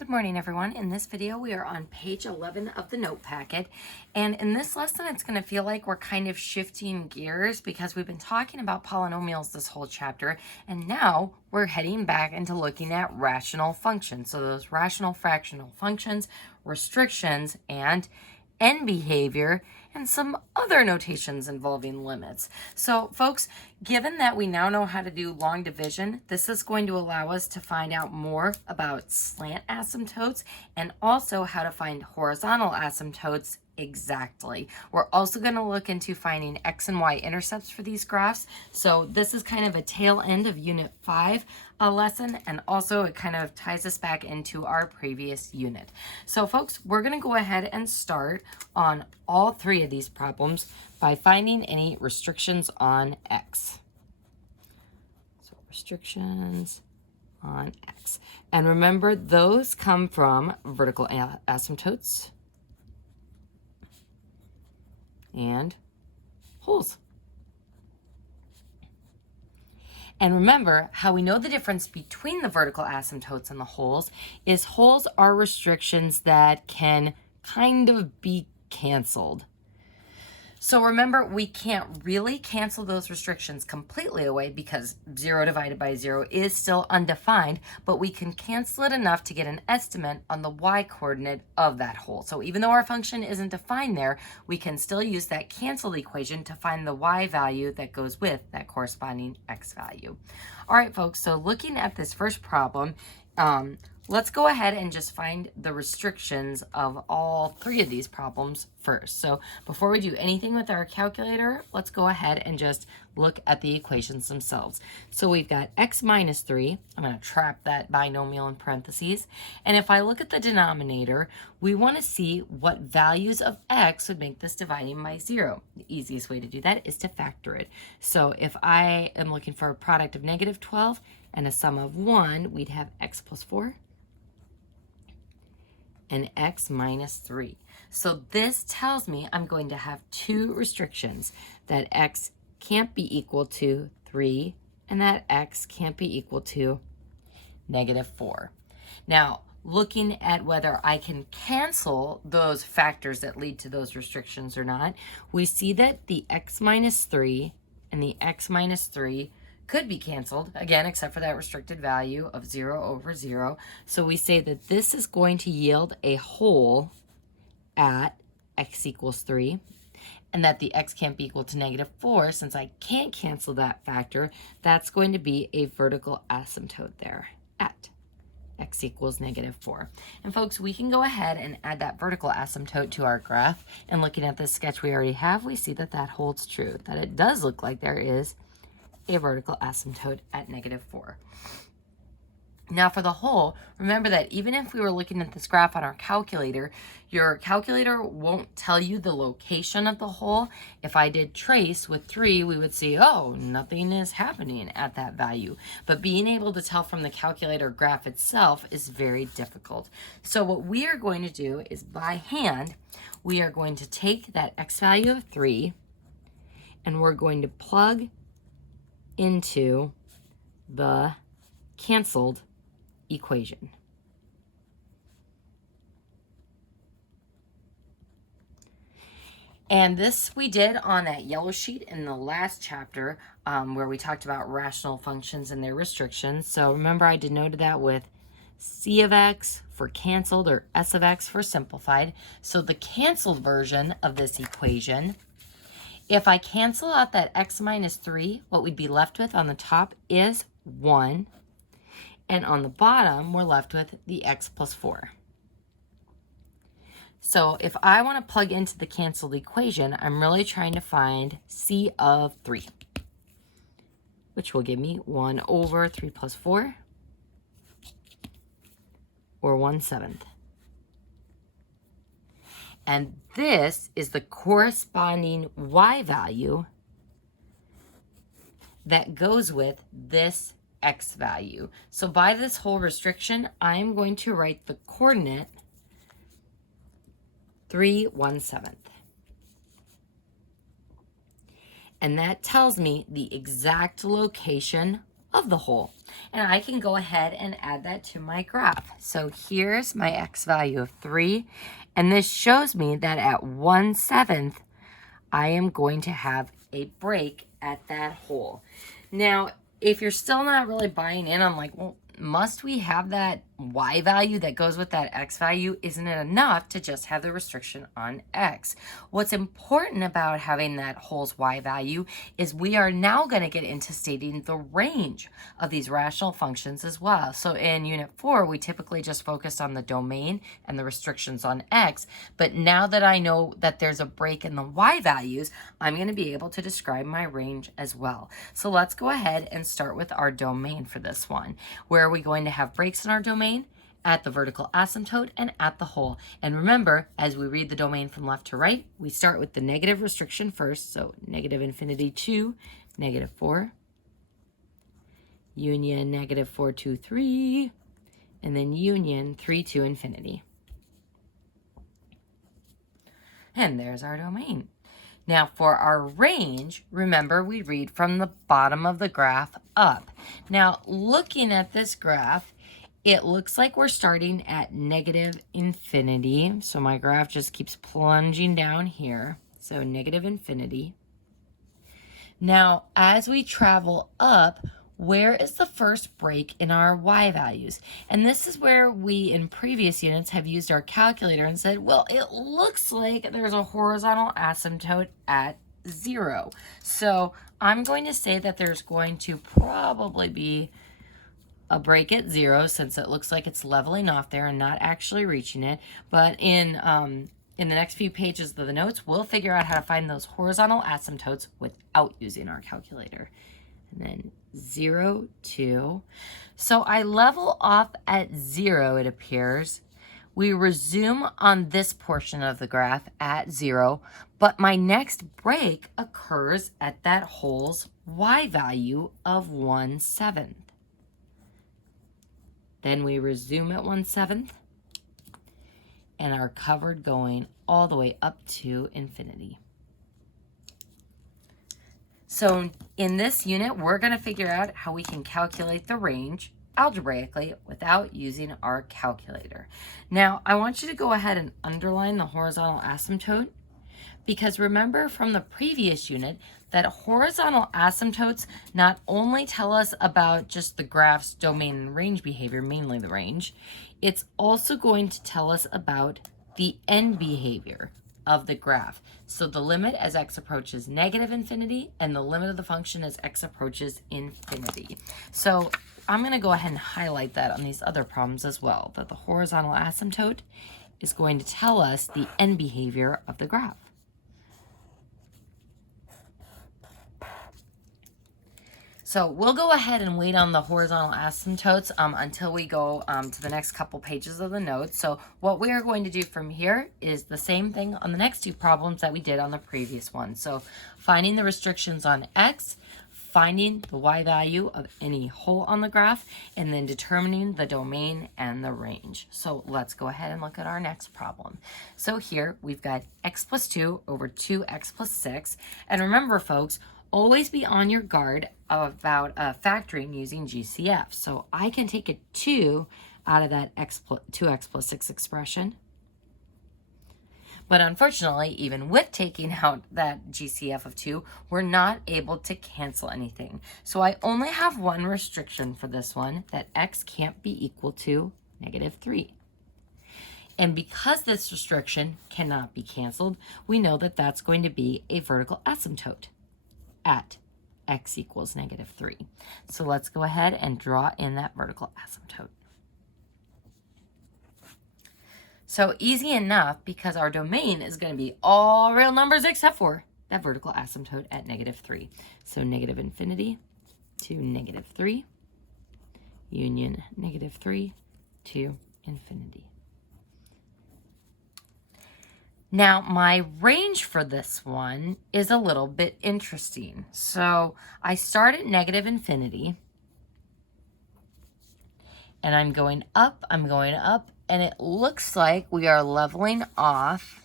Good morning, everyone. In this video, we are on page 11 of the note packet. And in this lesson, it's going to feel like we're kind of shifting gears because we've been talking about polynomials this whole chapter. And now we're heading back into looking at rational functions. So those rational fractional functions, restrictions, and end behavior, and some other notations involving limits. So folks, given that we now know how to do long division, this is going to allow us to find out more about slant asymptotes and also how to find horizontal asymptotes exactly. We're also going to look into finding x and y intercepts for these graphs. So this is kind of a tail end of Unit 5 lesson, and also it kind of ties us back into our previous unit. So folks, we're going to go ahead and start on all three of these problems by finding any restrictions on x. So restrictions on x. And remember, those come from vertical asymptotes and holes. And remember, how we know the difference between the vertical asymptotes and the holes is holes are restrictions that can kind of be canceled. So remember, we can't really cancel those restrictions completely away because 0 divided by 0 is still undefined, but we can cancel it enough to get an estimate on the y coordinate of that hole. So even though our function isn't defined there, we can still use that canceled equation to find the y value that goes with that corresponding x value. All right, folks, so looking at this first problem, let's go ahead and just find the restrictions of all three of these problems first. So before we do anything with our calculator, let's go ahead and just look at the equations themselves. So we've got x minus 3. I'm going to trap that binomial in parentheses. And if I look at the denominator, we want to see what values of x would make this dividing by 0. The easiest way to do that is to factor it. So if I am looking for a product of negative 12 and a sum of 1, we'd have x plus 4. And x minus 3. So this tells me I'm going to have two restrictions, that x can't be equal to 3 and that x can't be equal to negative 4. Now, looking at whether I can cancel those factors that lead to those restrictions or not, we see that the x minus 3 and the x minus 3 could be canceled, again, except for that restricted value of 0 over 0. So we say that this is going to yield a hole at x equals 3, and that the x can't be equal to negative 4. Since I can't cancel that factor, that's going to be a vertical asymptote there at x equals negative 4. And folks, we can go ahead and add that vertical asymptote to our graph. And looking at this sketch we already have, we see that that holds true, that it does look like there is a vertical asymptote at negative 4. Now for the hole, remember that even if we were looking at this graph on our calculator, your calculator won't tell you the location of the hole. If I did trace with 3, we would see, oh, nothing is happening at that value. But being able to tell from the calculator graph itself is very difficult. So what we are going to do is by hand, we are going to take that x value of 3 and we're going to plug into the canceled equation. And this we did on that yellow sheet in the last chapter where we talked about rational functions and their restrictions. So remember, I denoted that with c of x for canceled or s of x for simplified. So the canceled version of this equation, if I cancel out that x minus 3, what we'd be left with on the top is 1. And on the bottom, we're left with the x plus 4. So if I want to plug into the canceled equation, I'm really trying to find c of 3, which will give me 1 over 3 plus 4, or 1/7. And this is the corresponding y value that goes with this x value. So by this whole restriction, I'm going to write the coordinate 3/1/7. And that tells me the exact location of the whole. And I can go ahead and add that to my graph. So here's my x value of 3. And this shows me that at 1/7, I am going to have a break at that hole. Now, if you're still not really buying in, I'm like, well, must we have that y value that goes with that x value? Isn't it enough to just have the restriction on x? What's important about having that hole's y value is we are now going to get into stating the range of these rational functions as well. So in Unit 4, we typically just focused on the domain and the restrictions on x, but now that I know that there's a break in the y values, I'm going to be able to describe my range as well. So let's go ahead and start with our domain for this one. Where are we going to have breaks in our domain? At the vertical asymptote and at the hole. And remember, as we read the domain from left to right, we start with the negative restriction first. So negative infinity to negative 4, union negative 4 to 3, and then union 3 to infinity. And there's our domain. Now for our range, remember we read from the bottom of the graph up. Now looking at this graph, it looks like we're starting at negative infinity. So my graph just keeps plunging down here. So negative infinity. Now, as we travel up, where is the first break in our y values? And this is where we, in previous units, have used our calculator and said, well, it looks like there's a horizontal asymptote at 0. So I'm going to say that there's going to probably be a break at 0, since it looks like it's leveling off there and not actually reaching it. But in the next few pages of the notes, we'll figure out how to find those horizontal asymptotes without using our calculator. And then 0, 2. So I level off at 0, it appears. We resume on this portion of the graph at 0, but my next break occurs at that hole's y value of 1/7. Then we resume at 1/7 and are covered going all the way up to infinity. So in this unit, we're going to figure out how we can calculate the range algebraically without using our calculator. Now, I want you to go ahead and underline the horizontal asymptote, because remember from the previous unit that horizontal asymptotes not only tell us about just the graph's domain and range behavior, mainly the range, it's also going to tell us about the end behavior of the graph. So the limit as x approaches negative infinity and the limit of the function as x approaches infinity. So I'm going to go ahead and highlight that on these other problems as well, that the horizontal asymptote is going to tell us the end behavior of the graph. So we'll go ahead and wait on the horizontal asymptotes until we go to the next couple pages of the notes. So what we are going to do from here is the same thing on the next two problems that we did on the previous one. So finding the restrictions on x, finding the y value of any hole on the graph, and then determining the domain and the range. So let's go ahead and look at our next problem. So here we've got x plus 2 over 2x plus 6. And remember, folks, always be on your guard about factoring using GCF. So I can take a 2 out of that 2x plus 6 expression. But unfortunately, even with taking out that GCF of 2, we're not able to cancel anything. So I only have one restriction for this one, that x can't be equal to negative 3. And because this restriction cannot be canceled, we know that that's going to be a vertical asymptote at x equals negative 3. So let's go ahead and draw in that vertical asymptote. So easy enough, because our domain is going to be all real numbers except for that vertical asymptote at negative 3. So negative infinity to negative 3, union negative 3 to infinity. Now, my range for this one is a little bit interesting. So I start at negative infinity, and I'm going up, and it looks like we are leveling off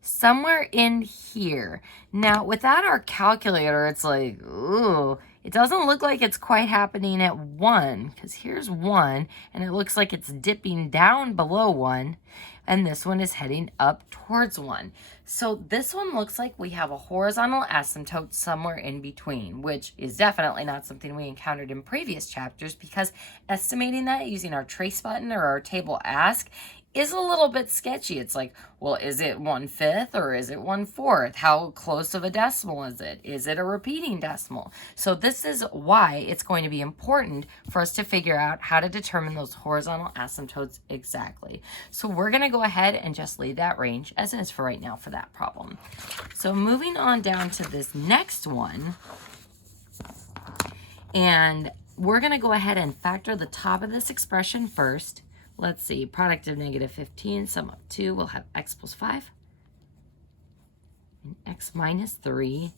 somewhere in here. Now, without our calculator, it's like, ooh, It doesn't look like it's quite happening at 1, because here's 1, and it looks like it's dipping down below 1, and this one is heading up towards 1. So this one looks like we have a horizontal asymptote somewhere in between, which is definitely not something we encountered in previous chapters, because estimating that using our trace button or our table ask is a little bit sketchy. It's like, well, is it 1/5 or is it 1/4? How close of a decimal is it? Is it a repeating decimal? So this is why it's going to be important for us to figure out how to determine those horizontal asymptotes exactly. So we're going to go ahead and just leave that range as is for right now for that problem. So moving on down to this next one, and we're going to go ahead and factor the top of this expression first. Let's see, product of -15, sum of 2, we'll have x plus 5 and x minus 3.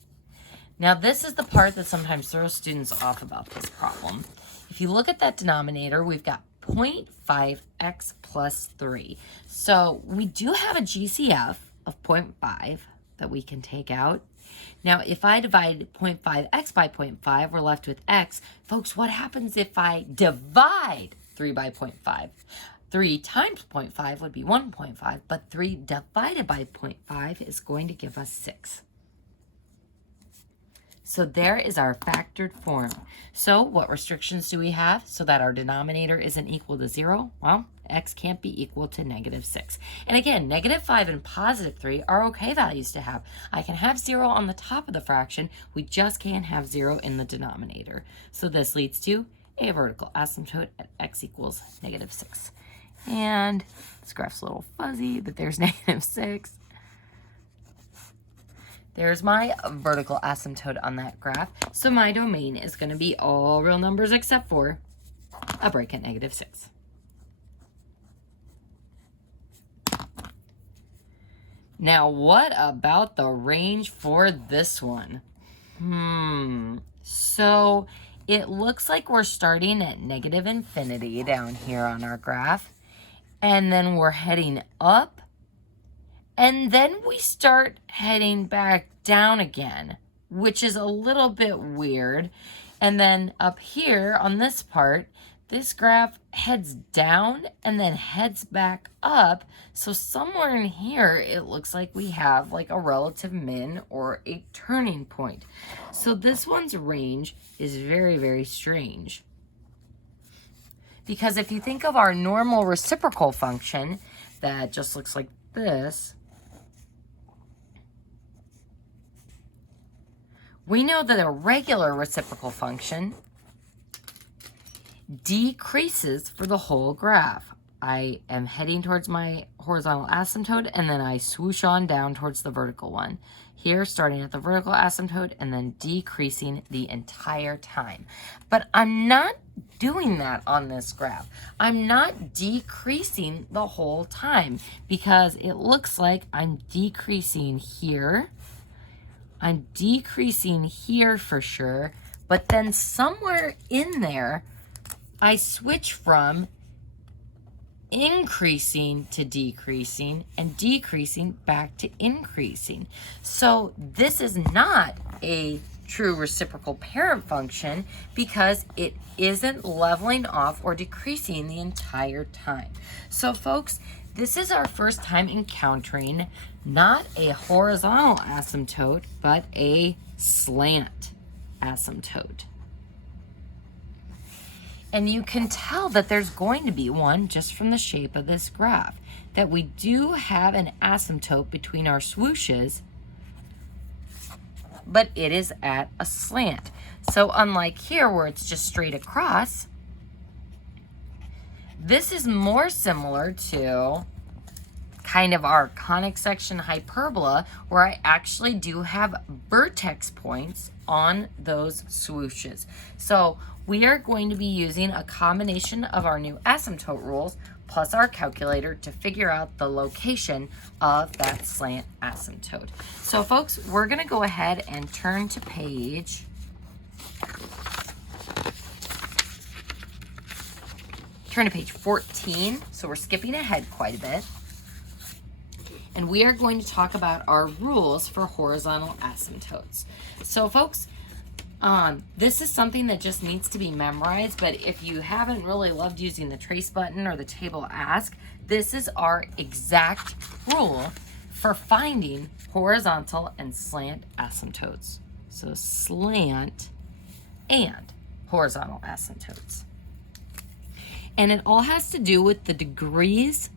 Now this is the part that sometimes throws students off about this problem. If you look at that denominator, we've got 0.5x plus 3. So we do have a GCF of 0.5 that we can take out. Now, if I divide 0.5x by 0.5, we're left with x. Folks, what happens if I divide 3 by 0.5? 3 times 0.5 would be 1.5, but 3 divided by 0.5 is going to give us 6. So there is our factored form. So what restrictions do we have so that our denominator isn't equal to 0? Well, x can't be equal to -6. And again, -5 and +3 are okay values to have. I can have 0 on the top of the fraction. We just can't have 0 in the denominator. So this leads to a vertical asymptote at x equals -6. And this graph's a little fuzzy, but there's -6. There's my vertical asymptote on that graph. So my domain is going to be all real numbers except for a break at -6. Now, what about the range for this one? So it looks like we're starting at -infinity down here on our graph. And then we're heading up. And then we start heading back down again, which is a little bit weird. And then up here on this part, this graph heads down and then heads back up. So somewhere in here, it looks like we have like a relative min or a turning point. So this one's range is very, very strange. Because if you think of our normal reciprocal function that just looks like this, we know that a regular reciprocal function decreases for the whole graph. I am heading towards my horizontal asymptote, and then I swoosh on down towards the vertical one. Here, starting at the vertical asymptote and then decreasing the entire time. But I'm not doing that on this graph. I'm not decreasing the whole time because it looks like I'm decreasing here. I'm decreasing here for sure, but then somewhere in there, I switch from increasing to decreasing and decreasing back to increasing. So this is not a true reciprocal parent function because it isn't leveling off or decreasing the entire time. So folks, this is our first time encountering not a horizontal asymptote, but a slant asymptote. And you can tell that there's going to be one just from the shape of this graph, that we do have an asymptote between our swooshes, but it is at a slant. So unlike here where it's just straight across, this is more similar to kind of our conic section hyperbola, where I actually do have vertex points on those swooshes. So we are going to be using a combination of our new asymptote rules plus our calculator to figure out the location of that slant asymptote. So folks, we're going to go ahead and turn to page 14. So we're skipping ahead quite a bit. And we are going to talk about our rules for horizontal asymptotes. So folks, This is something that just needs to be memorized, but if you haven't really loved using the trace button or the table ask, this is our exact rule for finding horizontal and slant asymptotes. So slant and horizontal asymptotes. And it all has to do with the degrees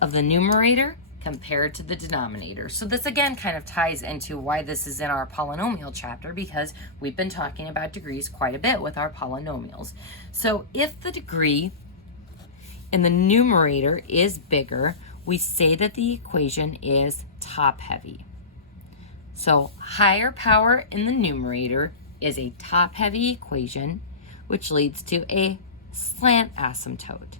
of the numerator compared to the denominator. So this again kind of ties into why this is in our polynomial chapter, because we've been talking about degrees quite a bit with our polynomials. So if the degree in the numerator is bigger, we say that the equation is top-heavy. So higher power in the numerator is a top-heavy equation, which leads to a slant asymptote.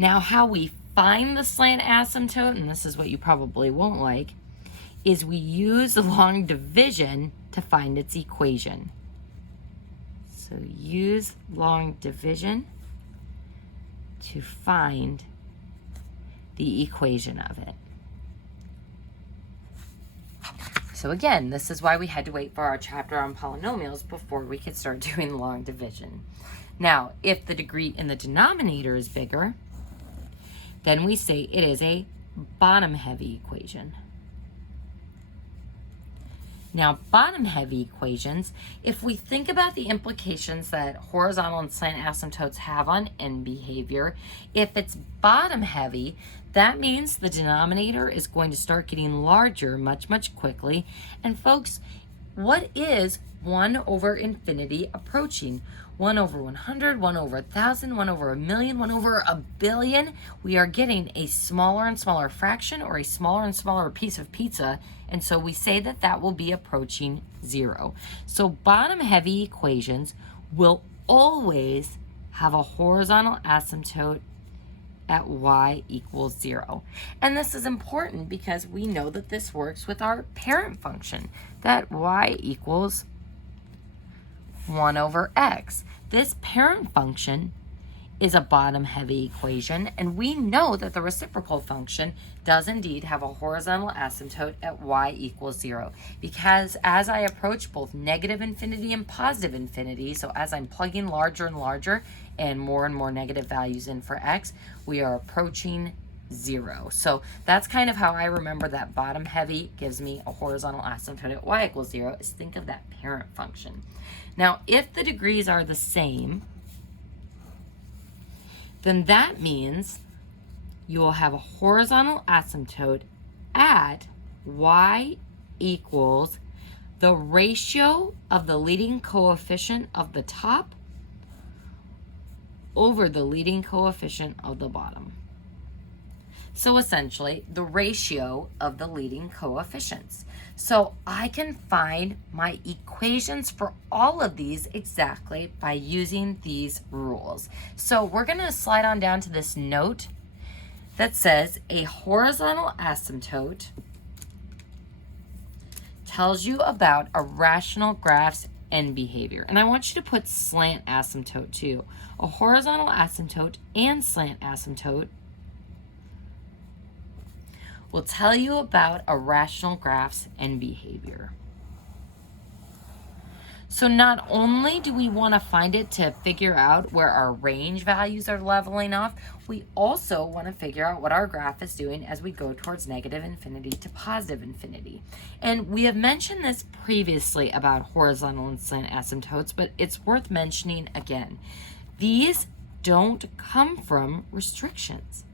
Now, how we find the slant asymptote, and this is what you probably won't like, is we use long division to find its equation. So use long division to find the equation of it. So again, this is why we had to wait for our chapter on polynomials before we could start doing long division. Now, if the degree in the denominator is bigger, then we say it is a bottom-heavy equation. Now, bottom-heavy equations, if we think about the implications that horizontal and slant asymptotes have on end behavior, if it's bottom-heavy, that means the denominator is going to start getting larger much quickly. And folks, what is 1 over infinity approaching? 1 over 100, 1 over 1,000, 1 over 1,000,000, 1 over 1,000,000,000. We are getting a smaller and smaller fraction, or a smaller and smaller piece of pizza, and so we say that that will be approaching 0. So bottom-heavy equations will always have a horizontal asymptote at y equals 0. And this is important because we know that this works with our parent function, that y equals 1 over x. This parent function is a bottom-heavy equation, and we know that the reciprocal function does indeed have a horizontal asymptote at y equals 0, because as I approach both negative infinity and positive infinity, so as I'm plugging larger and larger and more negative values in for x, we are approaching 0. So that's kind of how I remember that bottom-heavy gives me a horizontal asymptote at y equals 0, is think of that parent function. Now, if the degrees are the same, then that means you will have a horizontal asymptote at y equals the ratio of the leading coefficient of the top over the leading coefficient of the bottom. So essentially, the ratio of the leading coefficients. So I can find my equations for all of these exactly by using these rules. So we're going to slide on down to this note that says a horizontal asymptote tells you about a rational graph's end behavior. And I want you to put slant asymptote too. A horizontal asymptote and slant asymptote will tell you about a rational graph's end behavior. So not only do we want to find it to figure out where our range values are leveling off, we also want to figure out what our graph is doing as we go towards negative infinity to positive infinity. And we have mentioned this previously about horizontal and slant asymptotes, but it's worth mentioning again. These don't come from restrictions.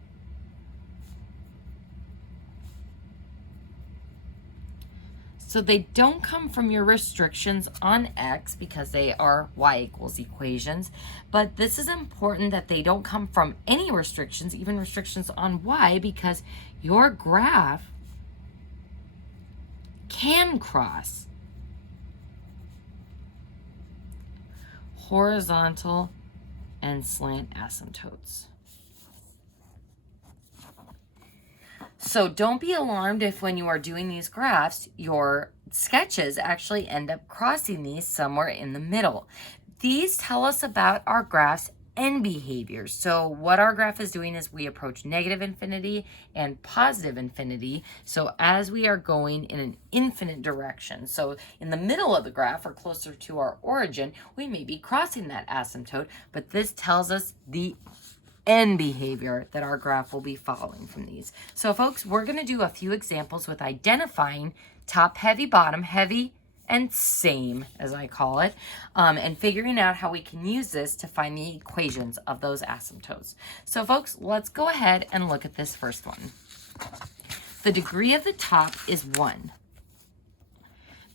So they don't come from your restrictions on x because they are y equals equations, but this is important that they don't come from any restrictions, even restrictions on y, because your graph can cross horizontal and slant asymptotes. So don't be alarmed if when you are doing these graphs, your sketches actually end up crossing these somewhere in the middle. These tell us about our graph's end behavior. So what our graph is doing is we approach negative infinity and positive infinity. So as we are going in an infinite direction, so in the middle of the graph or closer to our origin, we may be crossing that asymptote, but this tells us the end behavior that our graph will be following from these. So folks, we're going to do a few examples with identifying top heavy, bottom heavy, and same, as I call it, and figuring out how we can use this to find the equations of those asymptotes. So folks, let's go ahead and look at this first one. The degree of the top is 1.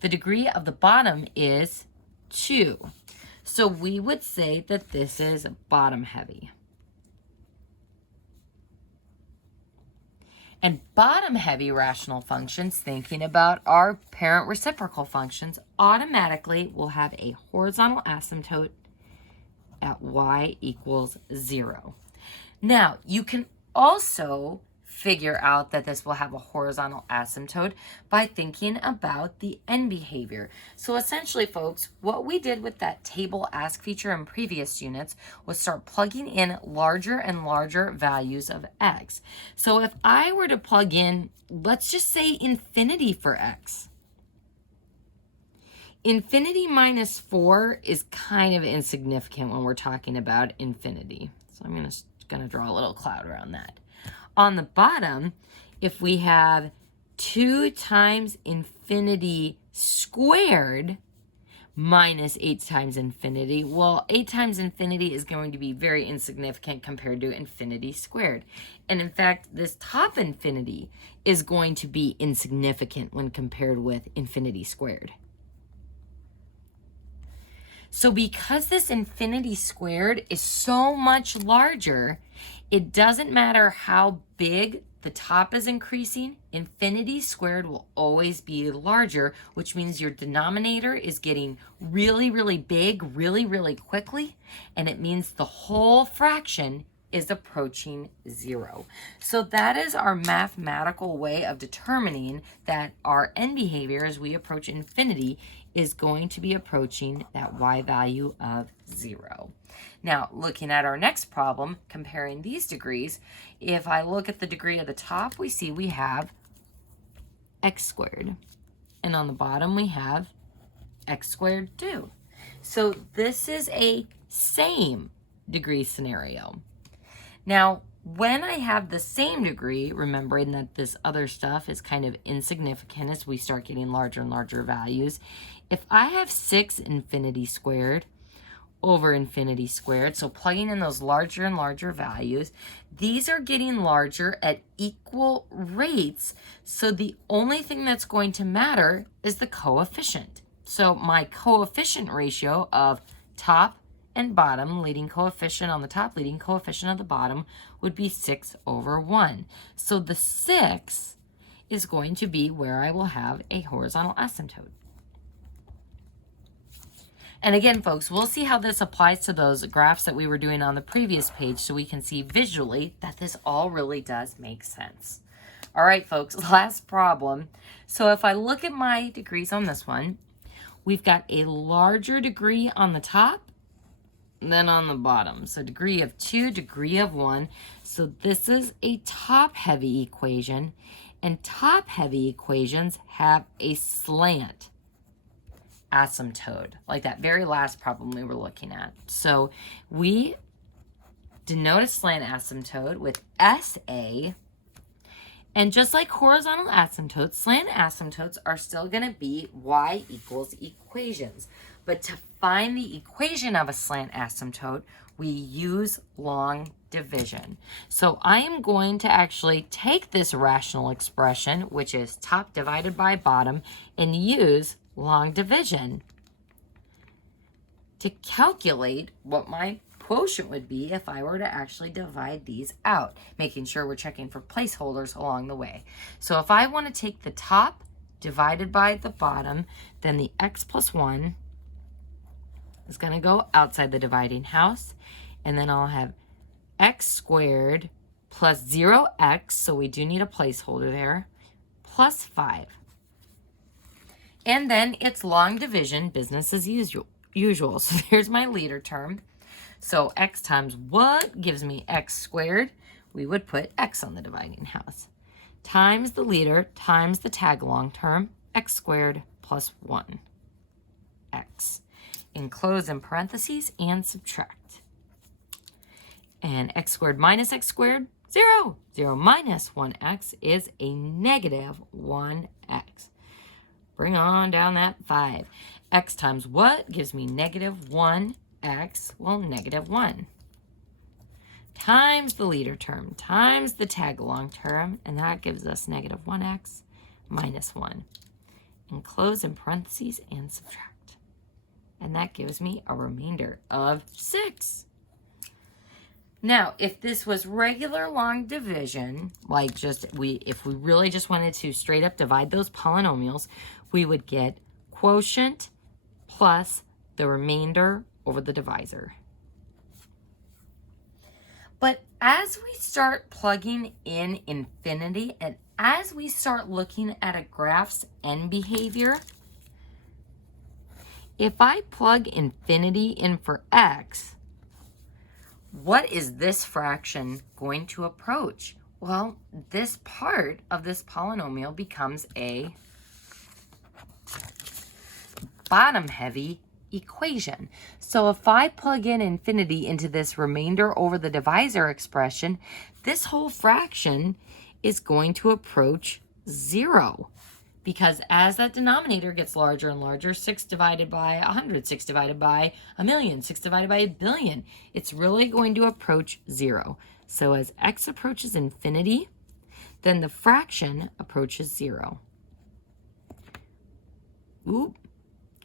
The degree of the bottom is 2. So we would say that this is bottom heavy. And bottom heavy rational functions, thinking about our parent reciprocal functions, automatically will have a horizontal asymptote at y equals 0. Now, you can also figure out that this will have a horizontal asymptote by thinking about the end behavior. So essentially, folks, what we did with that table ask feature in previous units was start plugging in larger and larger values of x. So if I were to plug in, let's just say infinity for x. Infinity minus 4 is kind of insignificant when we're talking about infinity. So I'm gonna draw a little cloud around that. On the bottom, if we have 2 times infinity squared minus 8 times infinity, well, 8 times infinity is going to be very insignificant compared to infinity squared. And in fact, this top infinity is going to be insignificant when compared with infinity squared. So because this infinity squared is so much larger, it doesn't matter how big the top is increasing, infinity squared will always be larger, which means your denominator is getting really, really big, really, really quickly, and it means the whole fraction is approaching 0. So that is our mathematical way of determining that our end behavior as we approach infinity is going to be approaching that y value of 0. Now, looking at our next problem, comparing these degrees, if I look at the degree of the top, we see we have x squared. And on the bottom, we have x squared too. So this is a same degree scenario. Now, when I have the same degree, remembering that this other stuff is kind of insignificant as we start getting larger and larger values, if I have 6 infinity squared over infinity squared, so plugging in those larger and larger values, these are getting larger at equal rates, so the only thing that's going to matter is the coefficient. So my coefficient ratio of top and bottom, leading coefficient on the top, leading coefficient on the bottom, would be 6 over 1. So the 6 is going to be where I will have a horizontal asymptote. And again, folks, we'll see how this applies to those graphs that we were doing on the previous page so we can see visually that this all really does make sense. All right, folks, last problem. So if I look at my degrees on this one, we've got a larger degree on the top than on the bottom. So degree of 2, degree of 1. So this is a top-heavy equation, and top-heavy equations have a slant asymptote, like that very last problem we were looking at. So we denote a slant asymptote with SA, and just like horizontal asymptotes, slant asymptotes are still going to be y equals equations. But to find the equation of a slant asymptote, we use long division. So I am going to actually take this rational expression, which is top divided by bottom, and use long division to calculate what my quotient would be if I were to actually divide these out, making sure we're checking for placeholders along the way. So if I want to take the top divided by the bottom, then the x plus 1 is going to go outside the dividing house, and then I'll have x squared plus 0x, so we do need a placeholder there, plus 5. And then it's long division, business as usual. So there's my leader term. So x times what gives me x squared? We would put x on the dividing house. Times the liter times the tag-along term, x squared plus 1, x. Enclose in parentheses and subtract. And x squared minus x squared, 0. 0 minus 1x is a negative 1x. Bring on down that 5. X times what gives me negative 1x? Well, negative 1. Times the liter term, times the tag-along term, and that gives us negative 1x minus 1. Enclose in parentheses and subtract. And that gives me a remainder of 6. Now, if this was regular long division, like if we really just wanted to straight up divide those polynomials, we would get quotient plus the remainder over the divisor. But as we start plugging in infinity and as we start looking at a graph's end behavior, if I plug infinity in for x, what is this fraction going to approach? Well, this part of this polynomial becomes a bottom-heavy equation. So if I plug in infinity into this remainder over the divisor expression, this whole fraction is going to approach 0. Because as that denominator gets larger and larger, 6 divided by 100, 6 divided by a million, 6 divided by a billion, it's really going to approach 0. So as x approaches infinity, then the fraction approaches 0. Oop,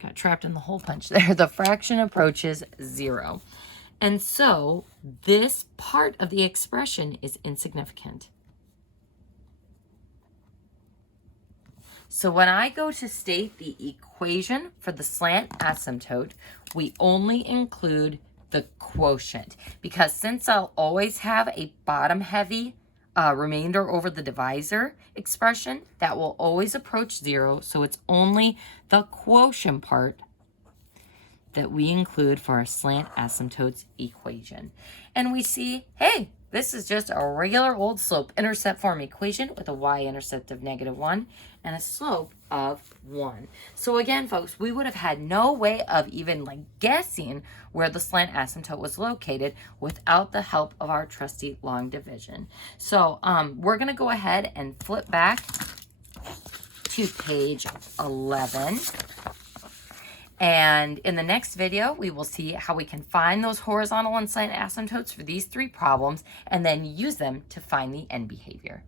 got trapped in the hole punch there. The fraction approaches 0. And so this part of the expression is insignificant. So when I go to state the equation for the slant asymptote, we only include the quotient. Because since I'll always have a bottom-heavy remainder over the divisor expression, that will always approach 0. So it's only the quotient part that we include for our slant asymptotes equation. And we see, hey, this is just a regular old slope-intercept form equation with a y-intercept of -1 and a slope of 1. So again, folks, we would have had no way of even guessing where the slant asymptote was located without the help of our trusty long division. So we're going to go ahead and flip back to page 11. And in the next video, we will see how we can find those horizontal and slant asymptotes for these 3 problems and then use them to find the end behavior.